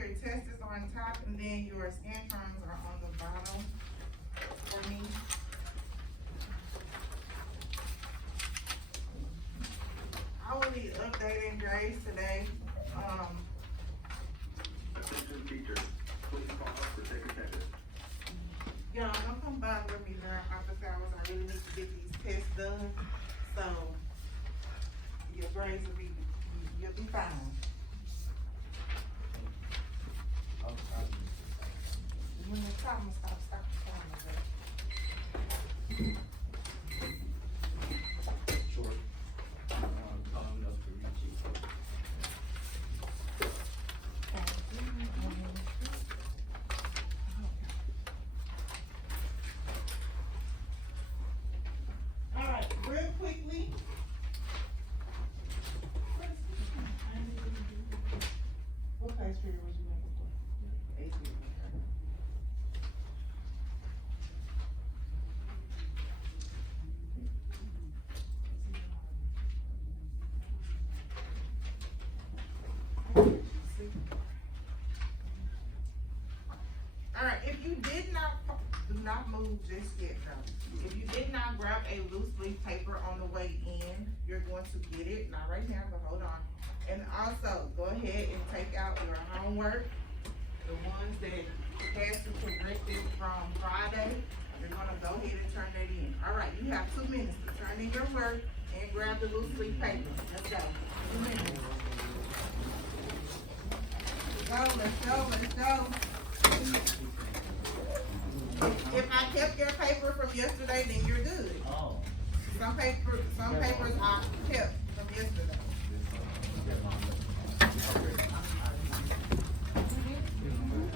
your test is on top and then your scan terms are on the bottom for me. I will need updated grades today. Assistant teacher, please call up to take attendance. Y'all, don't come bother me during office hours. I really need to get these tests done. So your grades will be, you'll be fine. When the timer stops, stop the timer. Short. Alright, real quickly. What class period was you in before? 8th period. Alright, if you did not, do not move just yet though. If you did not grab a loose leaf paper on the way in, you're going to get it, not right now, but hold on. And also, go ahead and take out your homework, the ones that has to correct it from Friday. You're gonna go ahead and turn that in. Alright, you have 2 minutes to turn in your work and grab the loose leaf paper. Let's go. 2 minutes. Let's go. If I kept your paper from yesterday, then you're good. Some papers I kept from yesterday.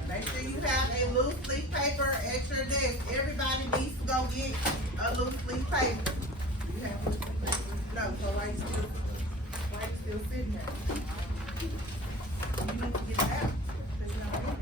Make sure you have a loose leaf paper at your desk. Everybody needs to go get a loose leaf paper. You have loose leaf paper? No, so why you still sitting there? You need to get it out. So you don't get it.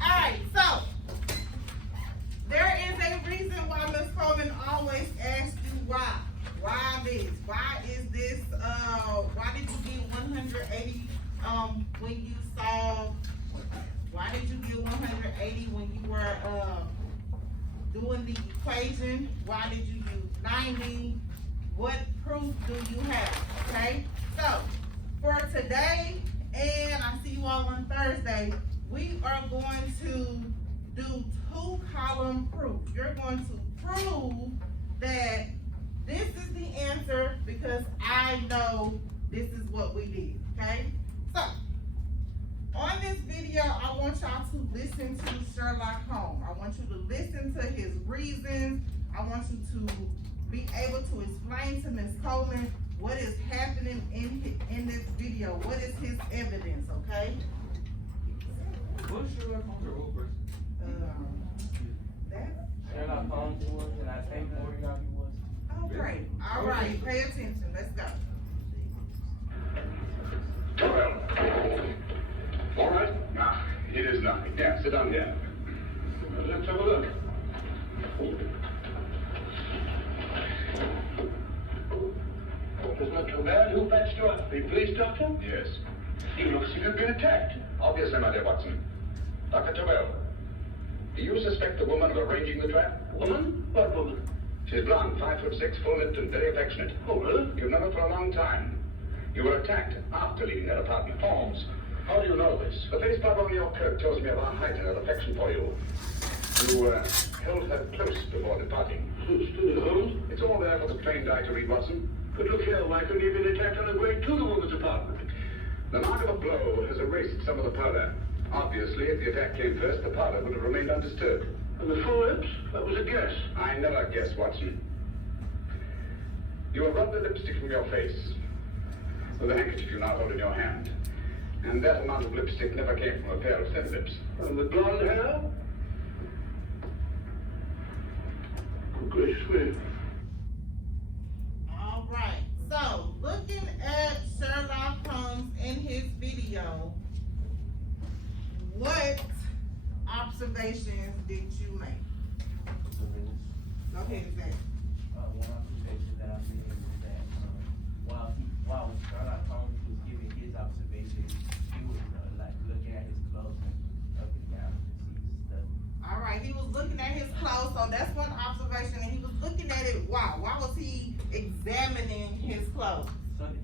Alright, so there is a reason why Ms. Coleman always asks you why. Why this? Why is this, why did you get 180 when you saw, why did you get 180 when you were doing the equation? Why did you use 90? What proof do you have? Okay, so for today, and I see you all on Thursday, we are going to do 2-column proof. You're going to prove that this is the answer because I know this is what we did, okay? So, on this video, I want y'all to listen to Sherlock Holmes. I want you to listen to his reasons. I want you to be able to explain to Ms. Coleman what is happening in this video. What is his evidence, okay? What's Sherlock Holmes or old person? That? Sherlock Holmes was, and I think $40 was. Oh, great. All right, pay attention. Let's go. All right. Now, it is nothing. Yeah, sit down here. Let's have a look. It's not too bad. Who patched you up? The police doctor? Yes. You look as if you've been attacked. Obviously, my dear Watson. Dr. Tobel, do you suspect the woman of arranging the trap? Woman? What woman? She's blonde, 5'6", full-lipped, and very affectionate. Oh, really? You've known her for a long time. You were attacked after leaving her apartment. Holmes, how do you know this? The face part on your coat tells me of her height and her affection for you. You held her close before departing. Studio Holmes? It's all there for the trained eye to read, Watson. But look here, why couldn't you have been attacked on the way to the woman's apartment? The mark of a blow has erased some of the powder. Obviously. Obviously, if the attack came first, the parlor would have remained undisturbed. And the full lips? That was a guess. I never guess, Watson. You have rubbed the lipstick from your face with the handkerchief you now hold in your hand. And that amount of lipstick never came from a pair of thin lips. And the blonde hair? Good gracious me. All right. So, looking at Sherlock Holmes in his video, what observations did you make? Go ahead, Zach. One observation that I made was that while Sherlock Holmes was giving his observations, he was like looking at his clothes and up and down to see stuff. All right, he was looking at his clothes, so that's one observation, and he was looking at it. Why? Why was he examining his clothes? So that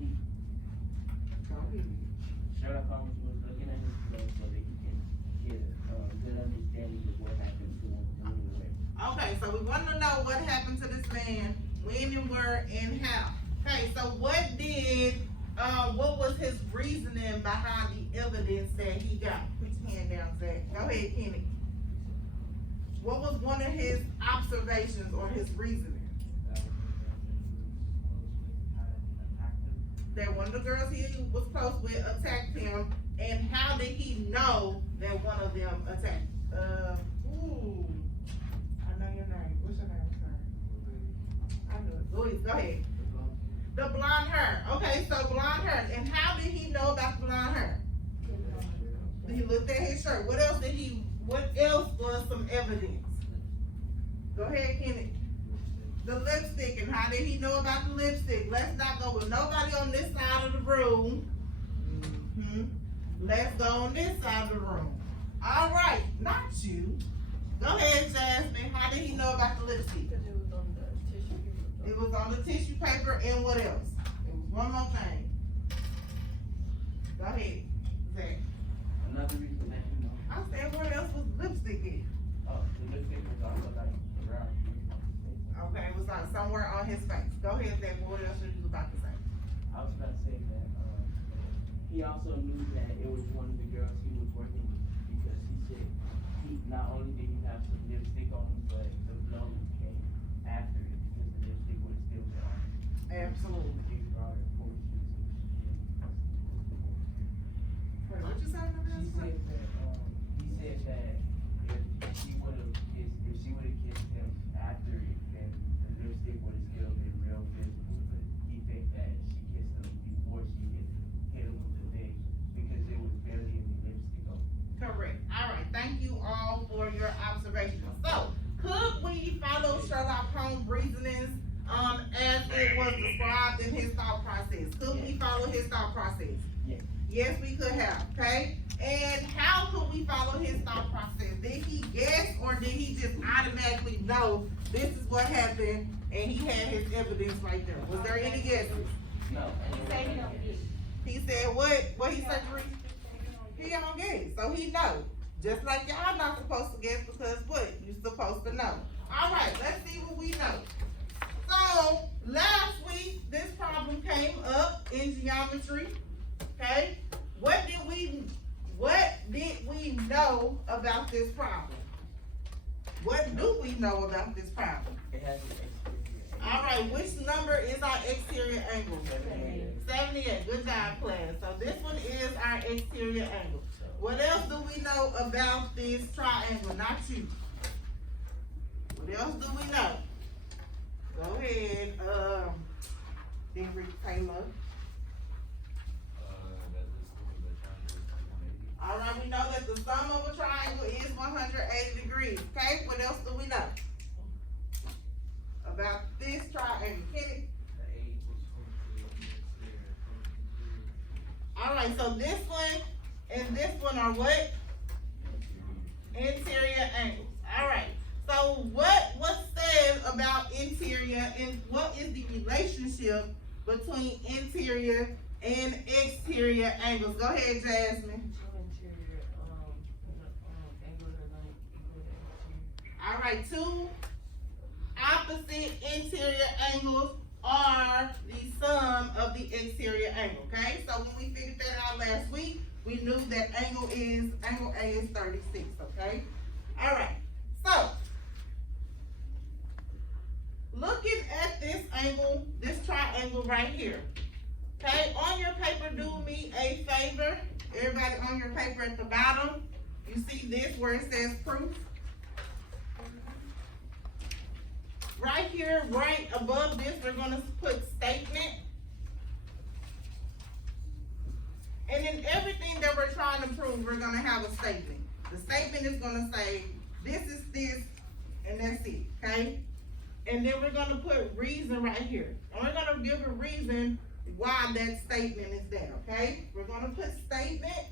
Sherlock Holmes was looking at his clothes so that he can get a good understanding of what happened to him when he went. Okay, so we want to know what happened to this man, when and where and how. Okay, so what was his reasoning behind the evidence that he got? Put your hand down, Zach. Go ahead, Kenny. What was one of his observations or his reasoning? That one of the girls he was close with attacked him, and how did he know that one of them attacked? I know your name. What's your name, sir? I know it. Louise, go ahead. The blonde hair. Okay, so blonde hair. And how did he know about the blonde hair? He looked at his shirt. What else was some evidence? Go ahead, Kenny. The lipstick, and how did he know about the lipstick? Let's not go with nobody on this side of the room. Let's go on this side of the room. All right, not you. Go ahead, Jasmine. How did he know about the lipstick? Because it was on the tissue paper. It was on the tissue paper, and what else? It was one more thing. Go ahead, Zach. Another reason that he know. I said, what else was lipstick in? Oh, the lipstick was also like around. Okay, it was like somewhere on his face. Go ahead, Zach. What else were you about to say? I was about to say that he also knew that it was one of the girls he was working with because he said not only did he have some lipstick on him, but the blow came after it because the lipstick was still there on him. Absolutely. He brought her before she was What you saying? She said that he said that if she would have kissed him after it, then the lipstick would have still been real visible. But he think that she kissed him before she hit him with the thing because it was barely any lipstick on. Correct. All right. Thank you all for your observations. So, could we follow Sherlock Holmes' reasonings as it was described in his thought process? Could we follow his thought process? Yes. Yes, we could have. Okay. And how could we follow his thought process? Did he guess, or did he just automatically know this is what happened, and he had his evidence right there? Was there any guesses? No. He said he don't get. He said what? What he said, Reese? He don't guess, so he know. Just like y'all not supposed to guess because what? You're supposed to know. All right, let's see what we know. So last week, this problem came up in geometry. Okay, what did we know about this problem? What do we know about this problem? It has an exterior. All right, which number is our exterior angle? 78. Good job, class. So this one is our exterior angle. What else do we know about this triangle? Not you. What else do we know? Go ahead, Henry Taylor. All right, we know that the sum of a triangle is 180 degrees. Okay, what else do we know about this triangle? Kenny? All right, so this one and this one are what? Interior angles. All right, so what says about interior, and what is the relationship between interior and exterior angles? Go ahead, Jasmine. All right, two opposite interior angles are the sum of the exterior angle, okay? So when we figured that out last week, we knew that angle A is 36, okay? All right, so looking at this angle, this triangle right here, okay? On your paper, do me a favor. Everybody on your paper at the bottom, you see this where it says proof? Right here, right above this, we're gonna put statement. And in everything that we're trying to prove, we're gonna have a statement. The statement is gonna say, this is this, and that's it, okay? And then we're gonna put reason right here. And we're gonna give a reason why that statement is there, okay? We're gonna put statement.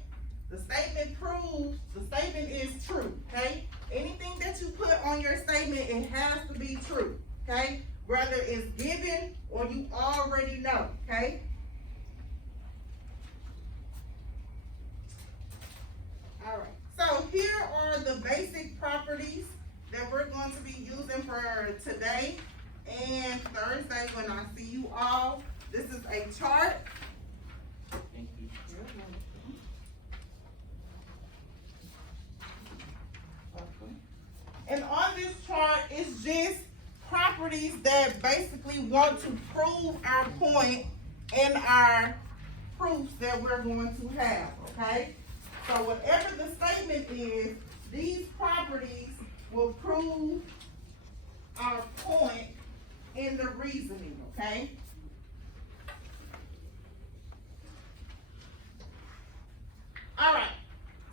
The statement proves, the statement is true, okay? Anything that you put on your statement, it has to be true, okay? Whether it's given or you already know, okay? All right, so here are the basic properties that we're going to be using for today and Thursday when I see you all. This is a chart. Thank you. And on this chart is just properties that basically want to prove our point in our proofs that we're going to have, okay? So whatever the statement is, these properties will prove our point in the reasoning, okay? All right,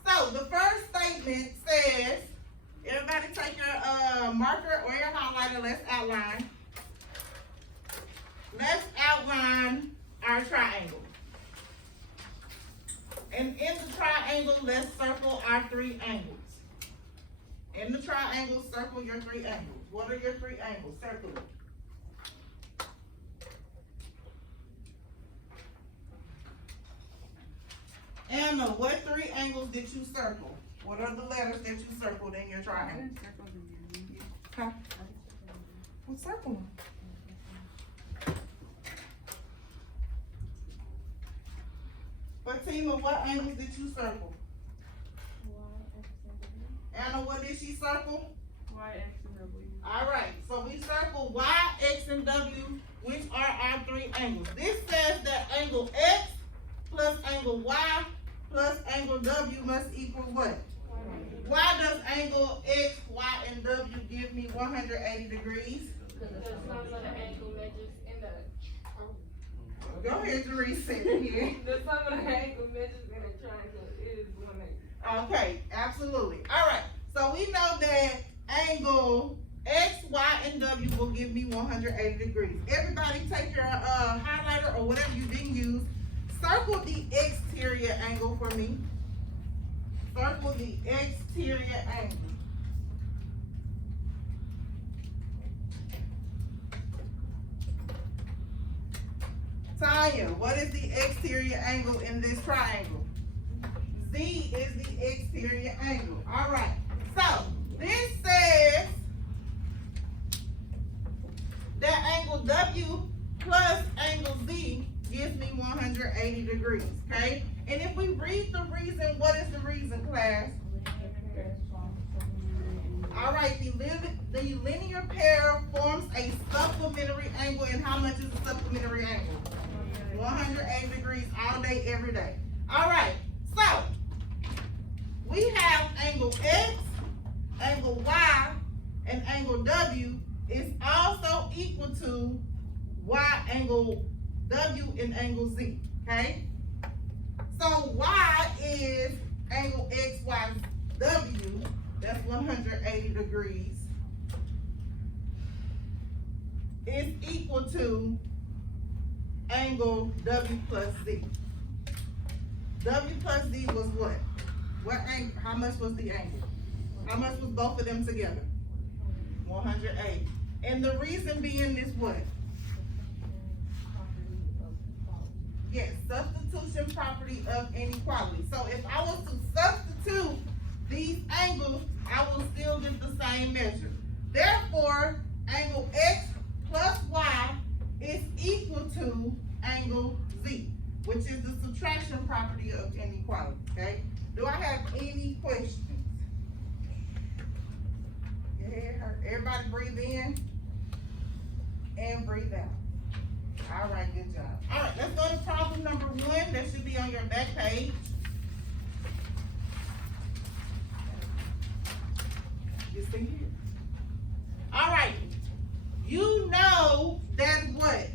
so the first statement says, everybody take your marker or your highlighter, let's outline. Let's outline our triangle. And in the triangle, let's circle our three angles. In the triangle, circle your three angles. What are your three angles? Circle it. Anna, what three angles did you circle? What are the letters that you circled in your triangle? Okay. Well, circle them. Fatima, what angles did you circle? Anna, what did she circle? Y, X, and W. All right, so we circle Y, X, and W, which are our three angles. This says that angle X plus angle Y plus angle W must equal what? Why does angle X, Y, and W give me 180 degrees? Because the sum of the angle measures in the. Go ahead, Teresa, here. The sum of the angle measures in a triangle is 180. Okay, absolutely. All right, so we know that angle X, Y, and W will give me 180 degrees. Everybody take your highlighter or whatever you didn't use. Circle the exterior angle for me. Circle the exterior angle. Tanya, what is the exterior angle in this triangle? Z is the exterior angle. All right. So this says that angle W plus angle Z gives me 180 degrees. Okay. And if we read the reason, what is the reason, class? All right. The linear pair forms a supplementary angle, and how much is a supplementary angle? 180 degrees all day, every day. All right, so we have angle X, angle Y, and angle W is also equal to Y angle W and angle Z, okay? So Y is angle X, Y, W, that's 180 degrees, is equal to angle W plus Z. W plus Z was what? What angle? How much was the angle? How much was both of them together? 180. And the reason being is what? Yes, substitution property of inequality. So if I was to substitute these angles, I will still get the same measure. Therefore, angle X plus Y is equal to equality, okay? Do I have any questions? Your head hurt. Everybody breathe in and breathe out. All right, good job. All right, let's go to problem number 1. That should be on your back page. You see here. All right. You know that what?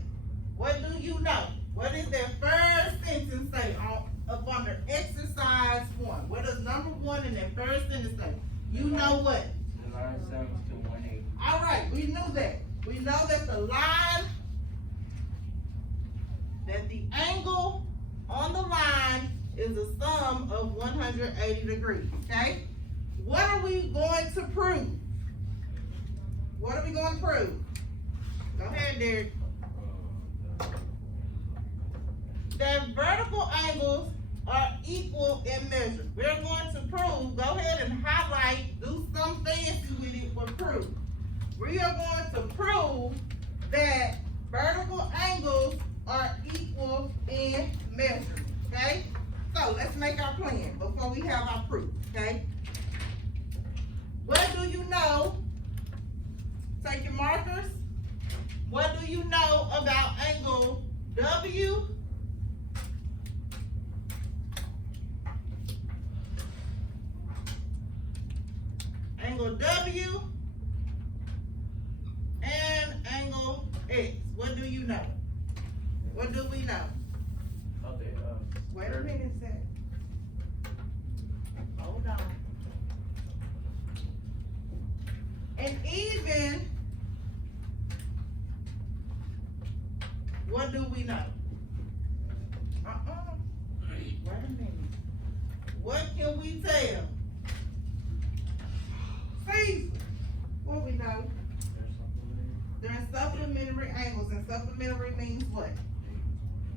What do you know? What does that first sentence say up under exercise 1? What does number 1 in that first sentence say? You know what? The line sums to 180. All right, we knew that. We know that the line, that the angle on the line is a sum of 180 degrees, okay? What are we going to prove? What are we going to prove? Go ahead, Derek. That vertical angles are equal in measure. We're going to prove, go ahead and highlight, do some fancy with it for proof. We are going to prove that vertical angles are equal in measure, okay? So let's make our plan before we have our proof, okay? What do you know? Take your markers. What do you know about angle W? Angle W and angle X. What do you know? What do we know? Okay, Wait a minute, Zach. Hold on. And even, what do we know? Wait a minute. What can we tell? Caesar, what we know? They're supplementary angles, and supplementary means what?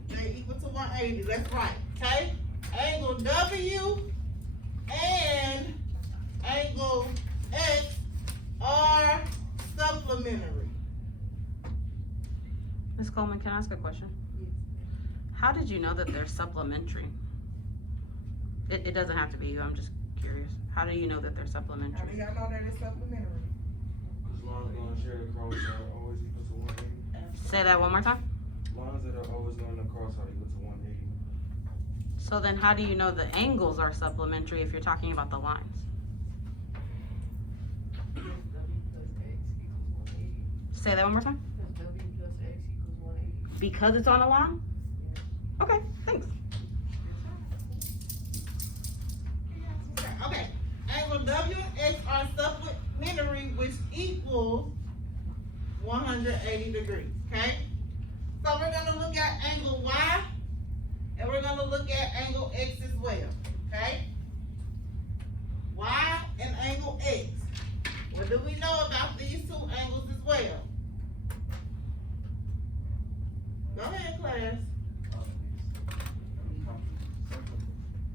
They equal to 180, that's right, okay? Angle W and angle X are supplementary. Ms. Coleman, can I ask a question? How did you know that they're supplementary? It doesn't have to be you, I'm just curious. How do you know that they're How do supplementary? y'all know that it's supplementary? As long as they're gonna share the cross are always equal to 180. Say that one more time. Lines that are always going across are equal to 180. So then how do you know the angles are supplementary if you're talking about the lines? W plus X equals 180. Say that one more time. Because W plus X equals 180. Because it's on a line? Okay, thanks. Okay, angle W and X are supplementary, which equals 180 degrees, okay? So we're gonna look at angle Y, and we're gonna look at angle X as well, okay? Y and angle X. What do we know about these two angles as well? Go ahead, class.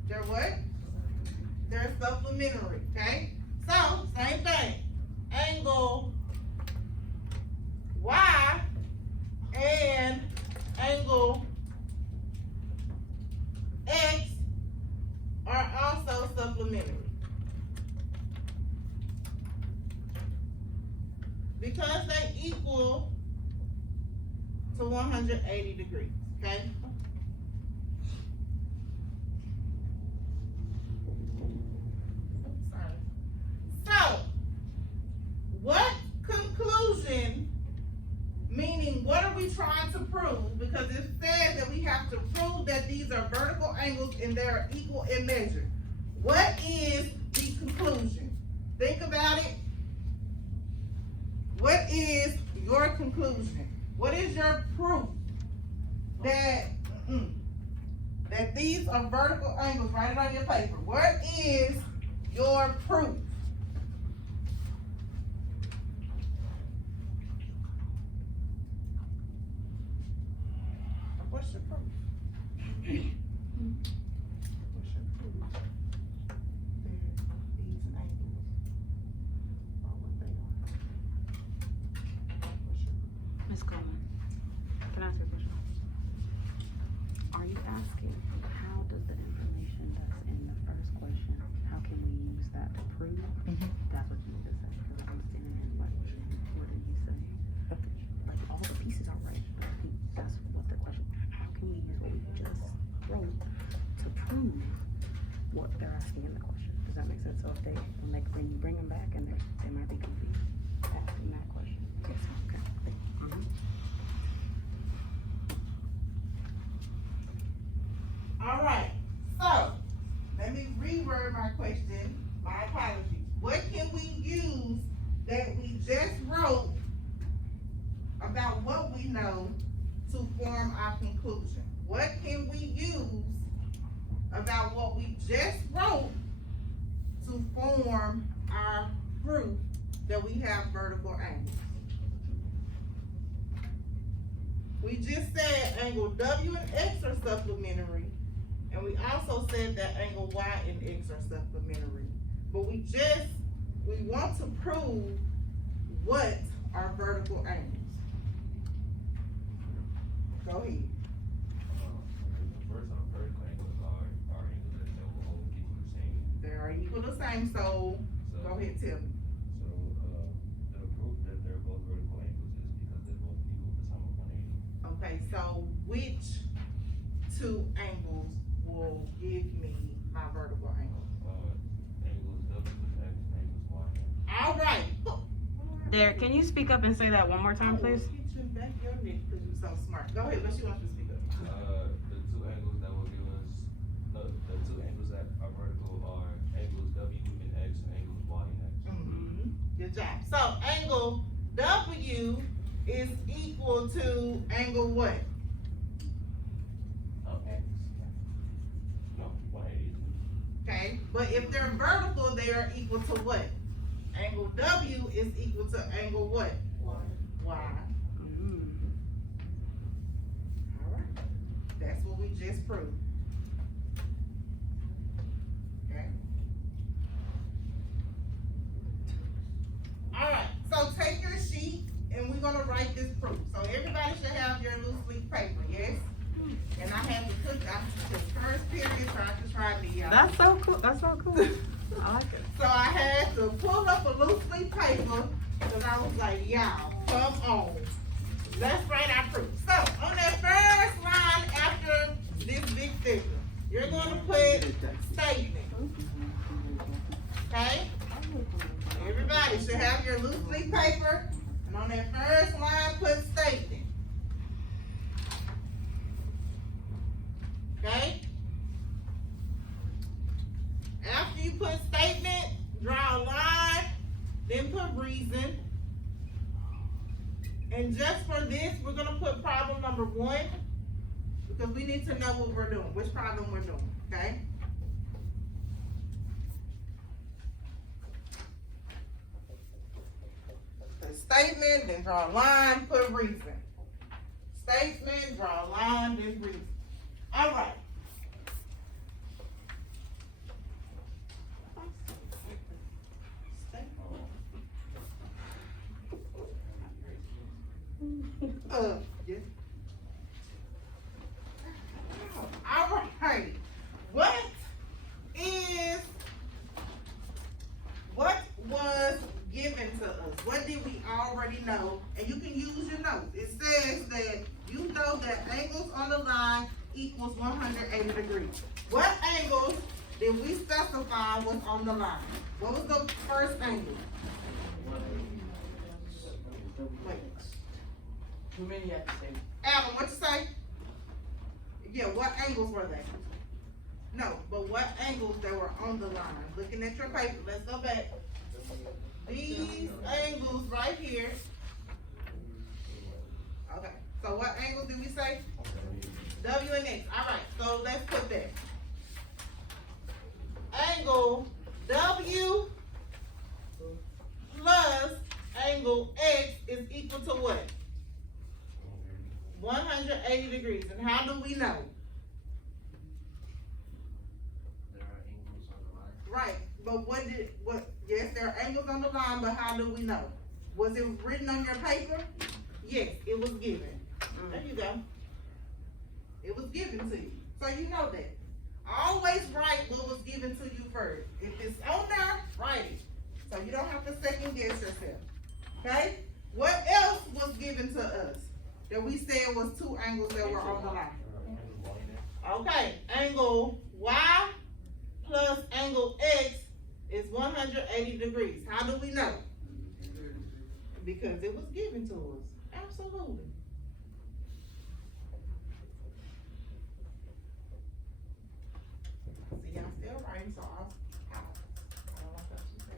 They're what? They're supplementary, okay? So, same thing. Angle Y and angle X are also supplementary. Because they equal to 180 degrees, okay? So, what conclusion, meaning what are we trying to prove? Because it says that we have to prove that these are vertical angles and they are equal in measure. What is the conclusion? Think about it. What is your conclusion? What is your proof that, that these are vertical angles? Write it on your paper. What is your proof? What's your proof? What's your proof? These angles are what they are. What's your proof? Ms. Coleman, can I ask you a question? Are you asking how does the information that when you bring them back and they might be confused asking that question. Yes, okay. Mhm. All right, so let me reword my question. My apologies. What can we use that we just wrote about what we know to form our conclusion? What can we use about what we just wrote to form our proof that we have vertical angles? We just said angle W and X are supplementary, and we also said that angle Y and X are supplementary. But we want to prove what are vertical angles. Go ahead. The first vertical angles are angles that will all equal the same. They are equal to the same, so go ahead, tell me. So, the proof that they're both vertical angles is because they both equal the sum of 180. Okay, so which two angles will give me my vertical angle? Angles W and X, angles Y. All right. Derek, can you speak up and say that one more time, please? Hit you back your neck because you're so smart. Go ahead, what you want to speak up? The two angles that will give us, the two angles that are vertical are angles W and X and angles Y and X. Good job. So angle W is equal to angle what? X. No, 180. Okay, but if they're vertical, they are equal to what? Angle W is equal to angle what? Y. Alright, that's what we just proved. Okay. Alright, so take your sheet and we're gonna write this proof. So everybody should have your loose leaf paper, yes? And I had to cook the first period, so I could try me out. That's so cool. That's so cool. I like it. So I had to pull up a loose leaf paper, because I was like, y'all, come on. Let's write our proof. So on that first line after this big figure, you're gonna put statement. Okay? Everybody should have your loose leaf paper, and on that first line, put statement. Okay? After you put statement, draw a line, then put reason. And just for this, we're gonna put problem number 1, because we need to know what we're doing, which problem we're doing, okay? Put statement, then draw a line, put reason. Statement, draw a line, then reason. All right. Yes. All right. What was given to us? What did we already know? And you can use your notes. It says that you know that angles on the line equals 180 degrees. What angles did we specify was on the line? What was the first angle? Wait. Too many at the same. Adam, what you say? Yeah, what angles were they? No, but what angles that were on the line? Looking at your paper, let's go back. These angles right here. Okay, so what angles did we say? W and X. All right, so let's put that. Angle W plus angle X is equal to what? 180 degrees. And how do we know? There are angles on the line. Right, but yes, there are angles on the line, but how do we know? Was it written on your paper? Yes, it was given. There you go. It was given to you. So you know that. Always write what was given to you first. If it's on there, write it. So you don't have to second guess yourself. Okay? What else was given to us that we said was two angles that were on the line? Okay, angle Y plus angle X is 180 180 degrees. How do we know? Because it was given to us. Absolutely. See, y'all still writing, so I'll I don't want that to say.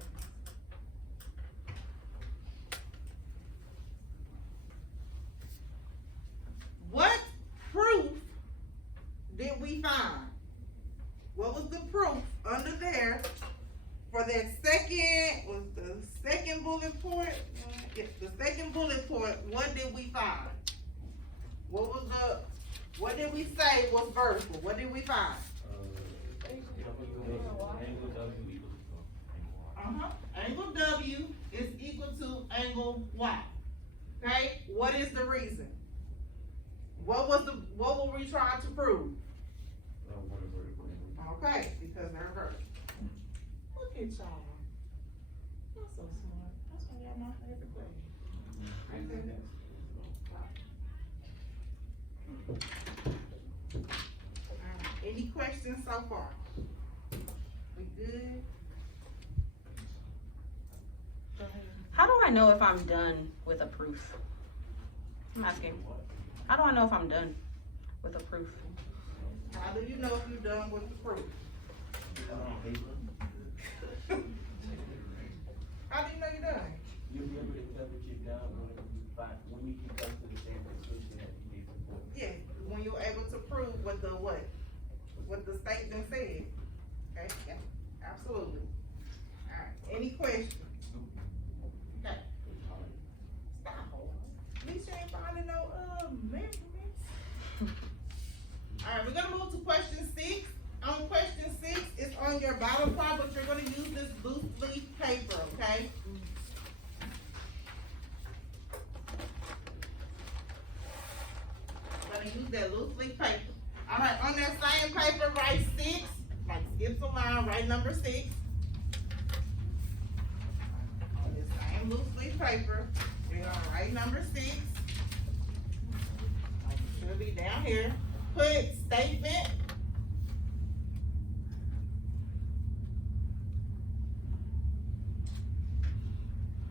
What proof did we find? What was the proof under there for that second, was the second bullet point? Yes, the second bullet point, what did we find? What did we say was vertical? What did we find? Angle W equals angle Y. Angle W is equal to angle Y. Okay, what is the reason? What were we trying to prove? Okay, because they're vertical. Look at y'all. You're so smart. That's why y'all my favorite grade. Alright, any questions so far? We good? Go ahead. How do I know if I'm done with a proof? I'm asking. How do I know if I'm done with a proof? How do you know if you're done with the proof? How do you know you're done? You'll be able to tell that you're done when you can come to the same conclusion that you did before. Yeah, when you're able to prove what the statement said. Okay, yeah, absolutely. Alright, any questions? Okay. Stop. At least you ain't finding no measurements. Alright, we're gonna move to question 6. On question 6, it's on your battle card, but you're gonna use this loose leaf paper, okay? Gonna use that loose leaf paper. Alright, on that same paper, write 6. Like skips a line, write number 6. On this same loose leaf paper, you're gonna write number 6. Like it should be down here. Put statement.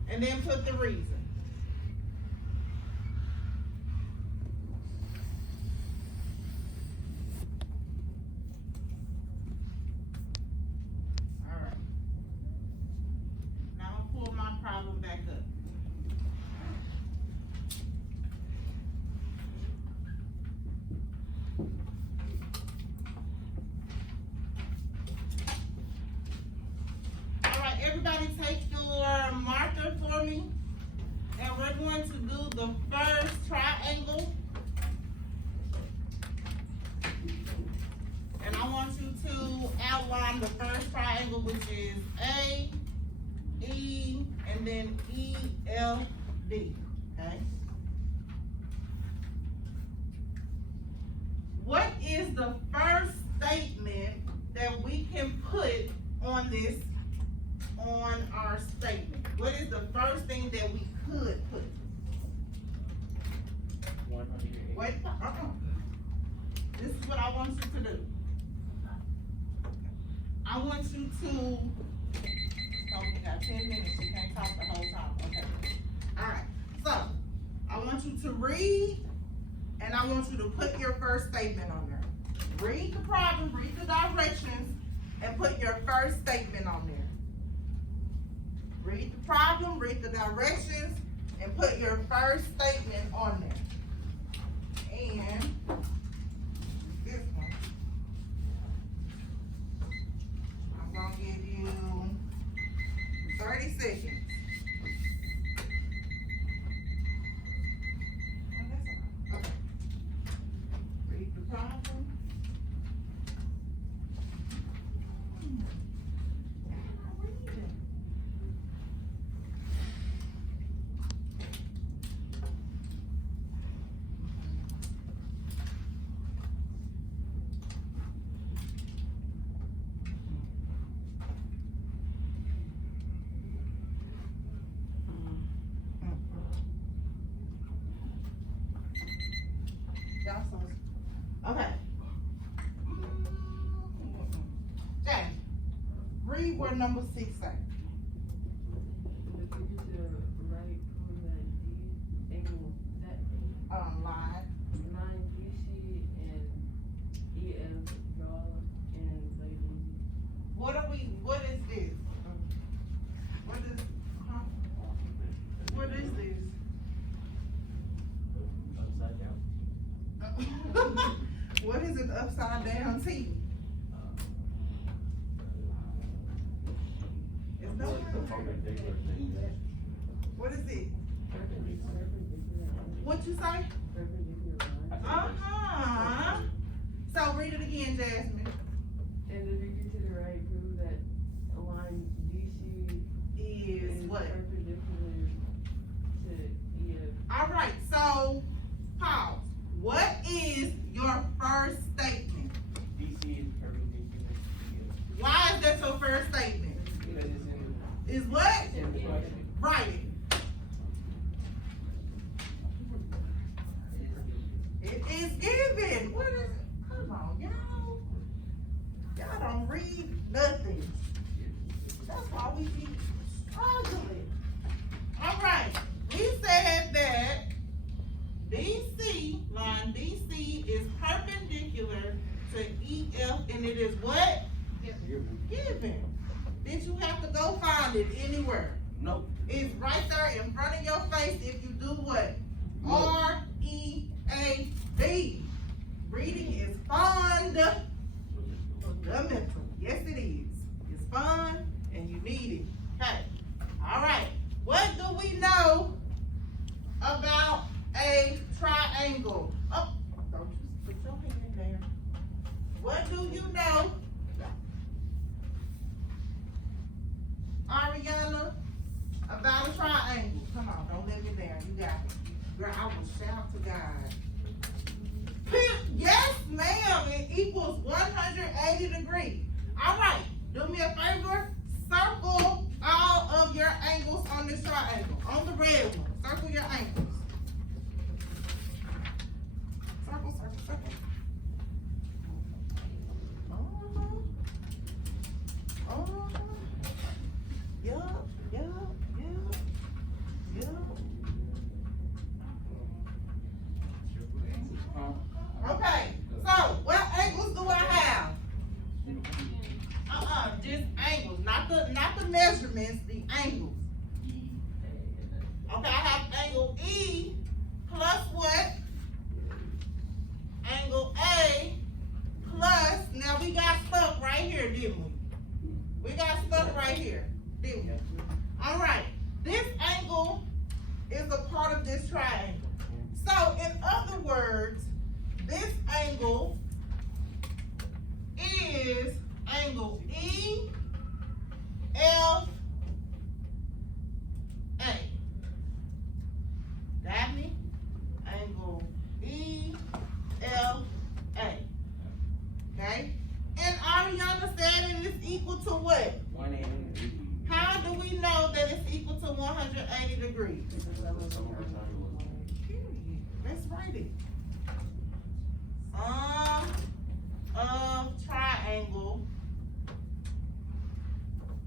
And then put the reason. Alright. Now I'll pull my problem back up. Alright, everybody take your marker for me. And we're going to do the first triangle. And I want you to outline the first triangle, which is A, E, and then E, L, D, okay? What is the first statement that we can put on this, on our statement? What is the first thing that we could put? 180. Wait, This is what I want you to do. I want you to, you got 10 minutes, you can't talk the whole time, okay? Alright, so, I want you to read, and I want you to put your first statement on there. Read the problem, read the directions, and put your first statement on there. Read the problem, read the directions, and put your first statement on there. And this one, I'm gonna give you 30 seconds. Oh, that's all right. Okay. Read the problem. Okay. James, read what number 6 say. line. Line DC and EF draw and label. What is this? What is, huh? What is this? Upside down. What is an upside down T? It's no. What is it? What you say? Uh-huh. So read it again, Jasmine. And the figure to the right prove that a line DC Is what? perpendicular to EF. Alright, so pause. What is your first statement? DC is perpendicular to Why is that your first statement? because it's Is what? in the question. Write it. It is given. What is it? Come on, y'all. Y'all don't read nothing. That's why we be struggling. Alright, we said that DC, line DC is perpendicular to EF and it is what? Given. Did you have to go find it anywhere? Nope. It's right there in front of your face if you do what? READ. Reading is fundamental. Yes, it is. It's fun and you need it. Okay. All right. What do we know about a triangle? Oh, don't you put your hand there. What do you know, Ariana, about a triangle? Come on, don't let me down. You got it. Girl, I will shout to God. Yes, ma'am. It equals 180 degrees. All right. Do me a favor. Circle all of your angles on this triangle. On the red one. Circle your angles. Circle, circle, circle. Yup, yup, yup, yup. Okay, so what angles do I have? Just angles, not the measurements, the angles. Okay, I have angle E plus what? Angle A plus, now we got stuck right here, didn't we? We got stuck right here, didn't we? All right, this angle is a part of this triangle. So, in other words, this angle is angle EFA. Got me? Angle EFA. Okay? And Ariana said it is equal to what? 180. How do we know that it's equal to 180 degrees? Period. Let's write it. Sum of triangle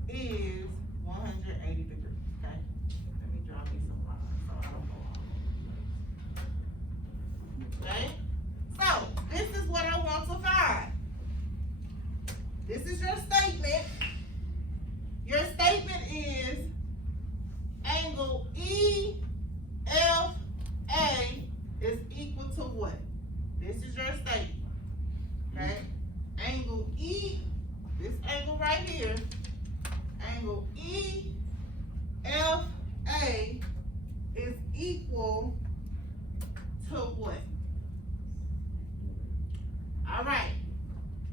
is 180 degrees. Okay? Let me draw me some lines so I don't go off. Okay? So, this is what I want to find. This is your statement. Your statement is angle EFA is equal to what? This is your statement. Okay? Angle E, this angle right here, angle EFA is equal to what? All right.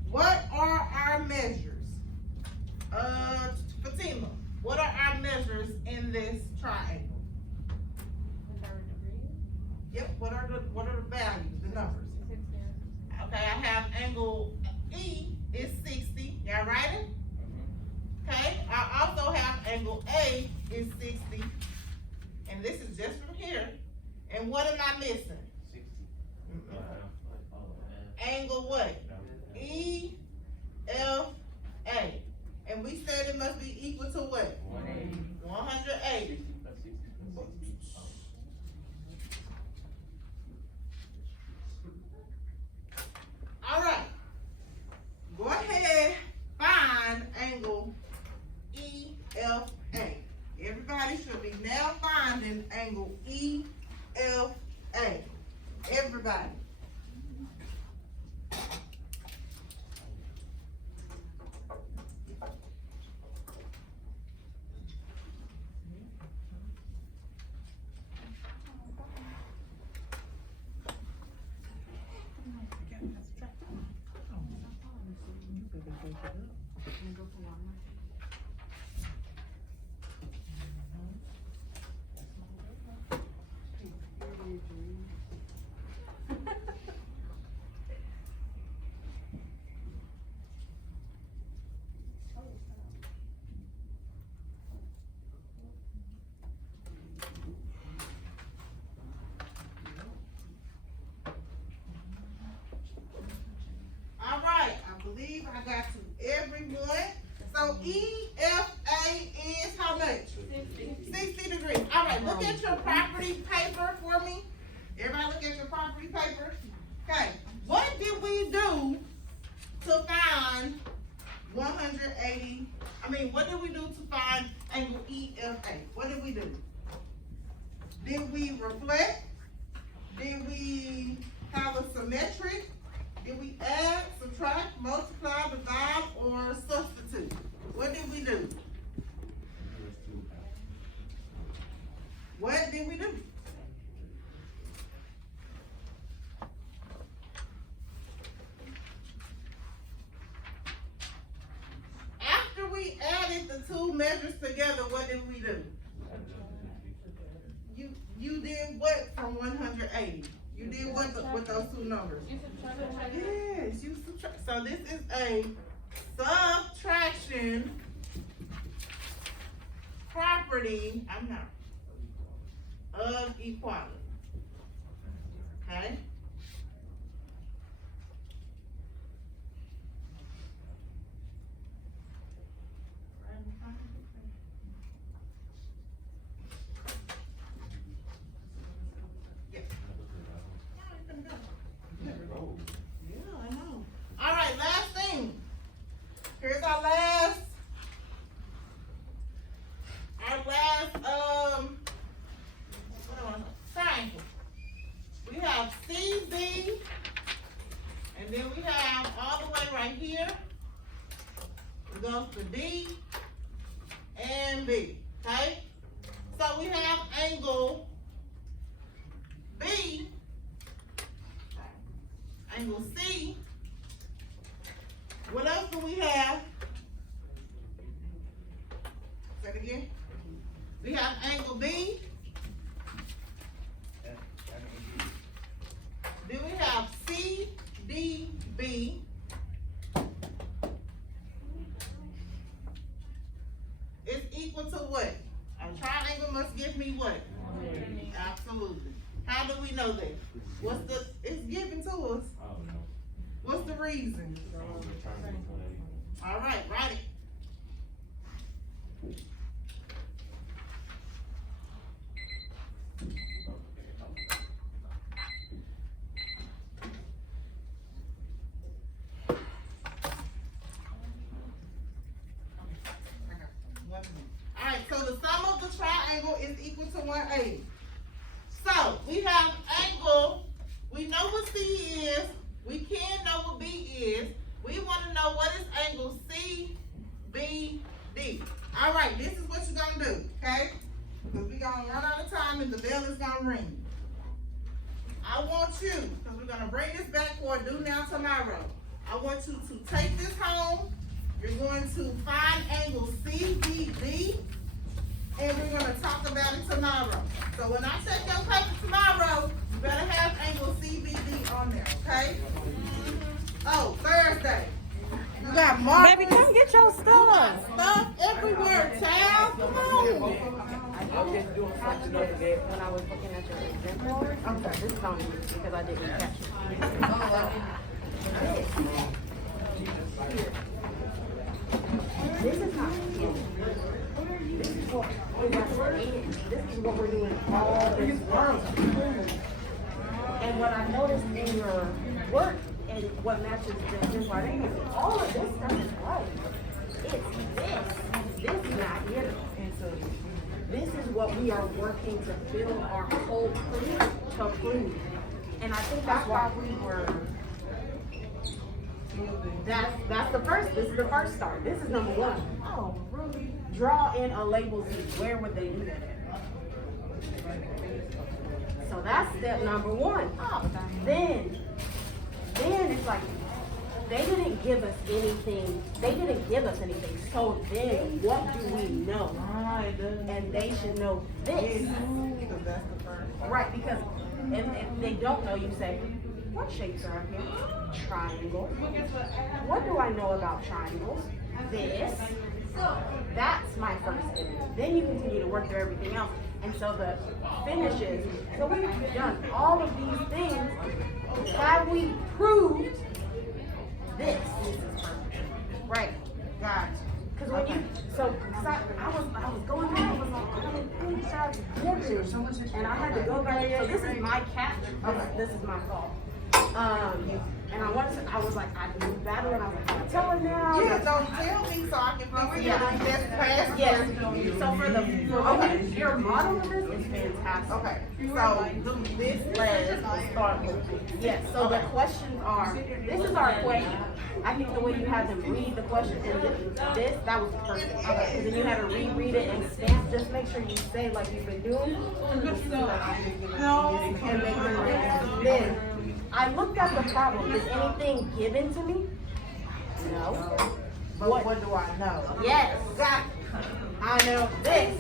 What are our measures? Fatima, what are our measures in this triangle? Yep, what are the values, the numbers? Okay, I have angle E is 60, y'all write it? Okay, I also have angle A is 60, and this is just from here. And what am I missing? 60. Angle what? EFA. And we said it must be equal to what? 180. 180. 60 plus 60 plus 60. should be now finding angle EFA. Everybody. All right, I believe I got to everyone. So EFA is how much? 60 degrees. All right, look at your property paper for me. Everybody look at your property paper. Okay, what did we do to find 180? What did we do to find angle EFA? What did we do? Did we reflect? Did we have a symmetric? Did we add, subtract, multiply, divide, or substitute? What did we do? What did we do? After we added the two measures together, what did we do? You did what from 180? You did what with those two numbers? Yes, you subtract. So this is a subtraction property, of equality. Okay? Here's our last triangle. We have CB, and then we have all the way right here. It goes to D and B, okay? So we have angle B, angle C. What else do we have? Say it again. We have angle B. Then we have CDB. It's equal to what? A triangle must give me what? Absolutely. How do we know that? It's given to us. What's the reason? All right, write it. All right, so the sum of the triangle is equal to 180. So we have angle, we know what C is, we can know what B is. We want to know what is angle CBD. All right, this is what you're going to do, okay? Because we're going to run out of time and the bell is going to ring. I want you, because we're going to bring this back for a do now tomorrow. I want you to take this home. You're going to find angle CBD, and we're going to talk about it tomorrow. So when I check your paper tomorrow, you better have angle CBD on there, okay? Oh, Thursday. You got markers. Baby, come get your stuff. Stuff everywhere, child. Come on. I was just doing something over there. When I was looking at your example, okay, this is on you because I didn't catch it. This is not it. This is what this is what we're doing all this month. And what I noticed in your work and what matches the impartation, all of this stuff is right. It's this. This is not here. And so this is what we are working to build our whole crew to prove. And I think that's why we were, that's the first, this is the first start. This is number one. Oh, really? Draw in a label Z. Where would they do that at? So that's step number one. Then it's like, they didn't give us anything. So then what do we know? And they should know this. Because that's the first. Right, because if they don't know, you say, what shapes are up here? Triangle. What do I know about triangles? This. That's my first image. Then you continue to work through everything else. And so the finishes, so we've done all of these things. Have we proved this? Right. Gotcha. Because when you, cause I was going through, I was like, I don't think and I had to go back. So this is my catch. This is my fault. And I was like, I do better, and I was like, tell her now. Yeah, don't tell me so I can figure out this past. Yes. So for your model of this is fantastic. Okay. So this last will start with. Yes. So the questions are. This is our question. I think the way you had them read the question and this, that was perfect. Okay. And then you had to reread it and stamp. Just make sure you say like you've been doing. And make them read. Then I looked at the problem. Is anything given to me? No. But what do I know? Yes. Got it. I know this.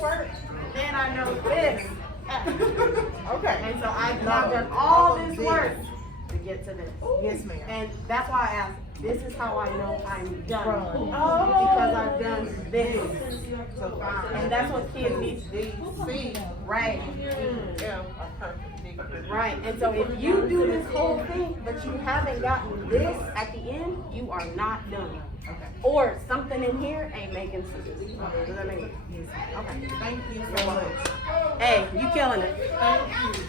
Then I know this. Okay. And so I've done all this work to get to this. Yes, ma'am. And that's why I asked, this is how I know I'm done. Because I've done this. So fine. And that's what kids need to see. Right. Yeah, a perfect big picture. Right. And so if you do this whole thing, but you haven't gotten this at the end, you are not done. Okay. Or something in here ain't making sense. Does that make sense? Yes. Okay. Thank you so much. Hey, you killing it. Thank you.